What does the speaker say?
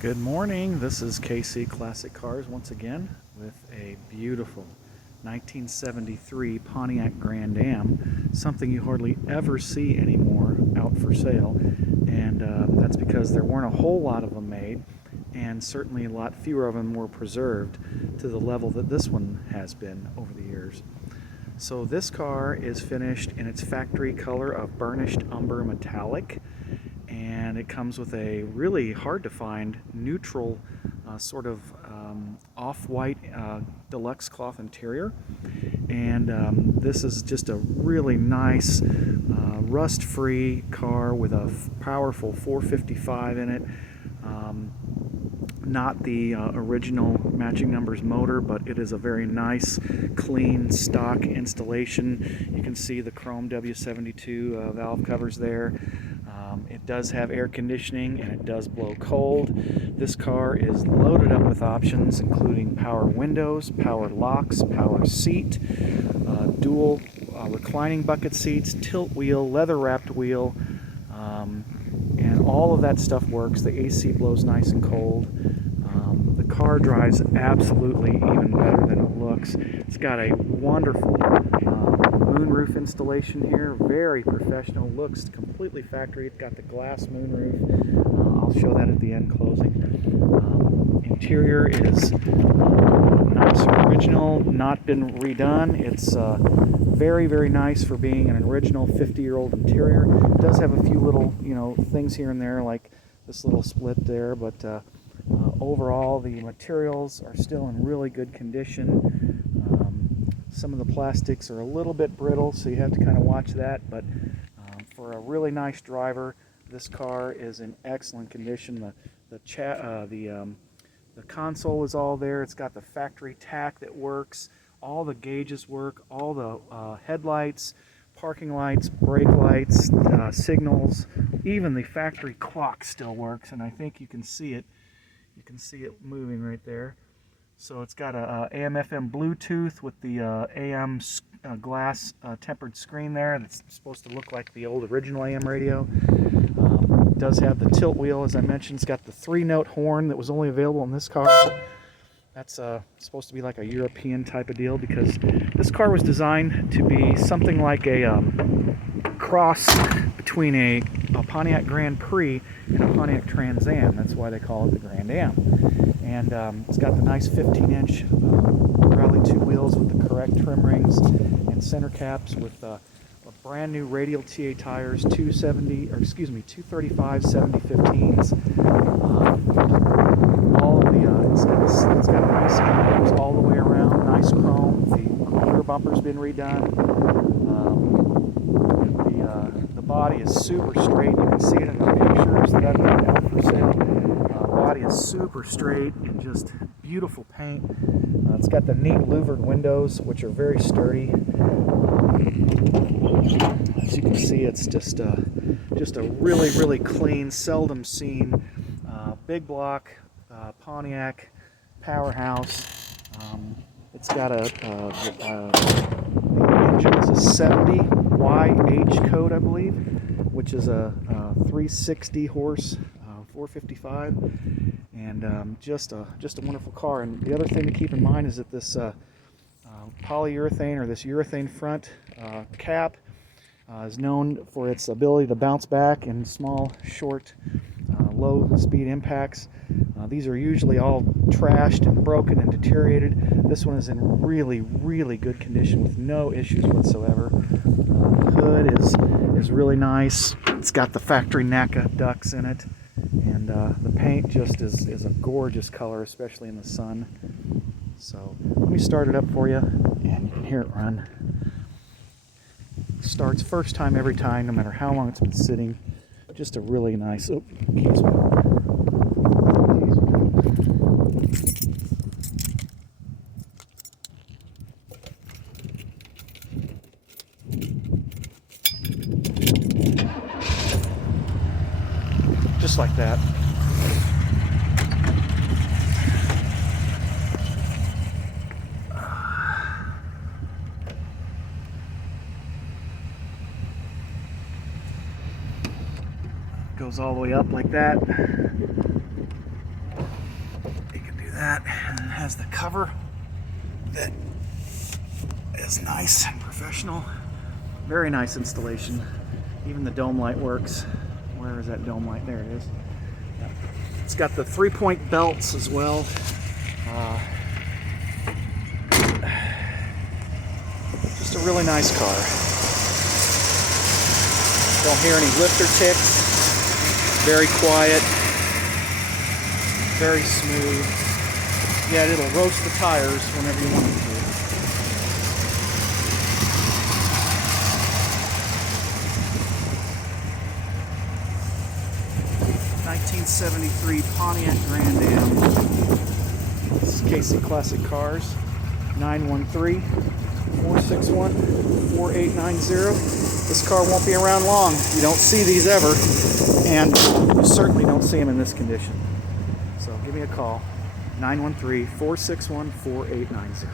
Good morning, this is KC Classic Cars once again with a beautiful 1973 Pontiac Grand Am, something you hardly ever see anymore out for sale, and that's because there weren't a whole lot of them made, and certainly a lot fewer of them were preserved to the level that this one has been over the years. So this car is finished in its factory color of burnished umber metallic, and it comes with a really hard to find neutral sort of off-white deluxe cloth interior, and this is just a really nice rust-free car with a powerful 455 in it. Not the original matching numbers motor, but it is a very nice, clean, stock installation. You can see the chrome W72 valve covers there. It does have air conditioning and it does blow cold. This car is loaded up with options including power windows, power locks, power seat, dual reclining bucket seats, tilt wheel, leather wrapped wheel, and all of that stuff works. The AC blows nice and cold. The car drives absolutely even better than it looks. It's got a wonderful moonroof installation here, very professional, looks completely factory. It's got the glass moonroof. I'll show that at the end closing. Interior is not original, not been redone. It's very nice for being an original 50-year-old interior. It does have a few little, things here and there, like this little split there, but overall the materials are still in really good condition. Some of the plastics are a little bit brittle, so you have to kind of watch that, but for a really nice driver, this car is in excellent condition. The console is all there. It's got the factory tach that works. All the gauges work. All the headlights, parking lights, brake lights, signals. Even the factory clock still works, and I think you can see it. You can see it moving right there. So it's got a AM/FM Bluetooth with the AM glass tempered screen there. That's supposed to look like the old original AM radio. It does have the tilt wheel, as I mentioned. It's got the 3-note horn that was only available in this car. That's supposed to be like a European type of deal, because this car was designed to be something like a cross between a Pontiac Grand Prix and a Pontiac Trans Am. That's why they call it the Grand Am. And it's got the nice 15-inch Rally 2 wheels with the correct trim rings and center caps, with brand new radial TA tires, 235 70/15s. All of the it's got nice colors all the way around, nice chrome. The rear bumper's been redone. The body is super straight. You can see it in the pictures that I've got out for sale. Body is super straight and just beautiful paint. It's got the neat louvered windows, which are very sturdy. As you can see, it's just a really clean, seldom seen big block Pontiac powerhouse. It's got the engine is a 70YH code, I believe, which is a 360 horse 455, and just a wonderful car. And the other thing to keep in mind is that this polyurethane, or this urethane front cap, is known for its ability to bounce back in small, short, low-speed impacts. These are usually all trashed and broken and deteriorated. This one is in really good condition with no issues whatsoever. The hood is really nice. It's got the factory NACA ducts in it, and the paint just is a gorgeous color, especially in the sun. So let me start it up for you, and you can hear it run. It starts first time every time, no matter how long it's been sitting. Just a really nice. Oh, keys. Just like that. Goes all the way up like that. has the cover that is nice and professional. Very nice installation. Even the dome light works. Where is that dome light? There it is. Yep. It's got the 3-point belts as well. Just a really nice car. Don't hear any lifter ticks. Very quiet. Very smooth. Yet it'll roast the tires whenever you want it to. 1973 Pontiac Grand Ams. This is KC Classic Cars. 913-461-4890. This car won't be around long. You don't see these ever, and you certainly don't see them in this condition. So give me a call. 913-461-4890.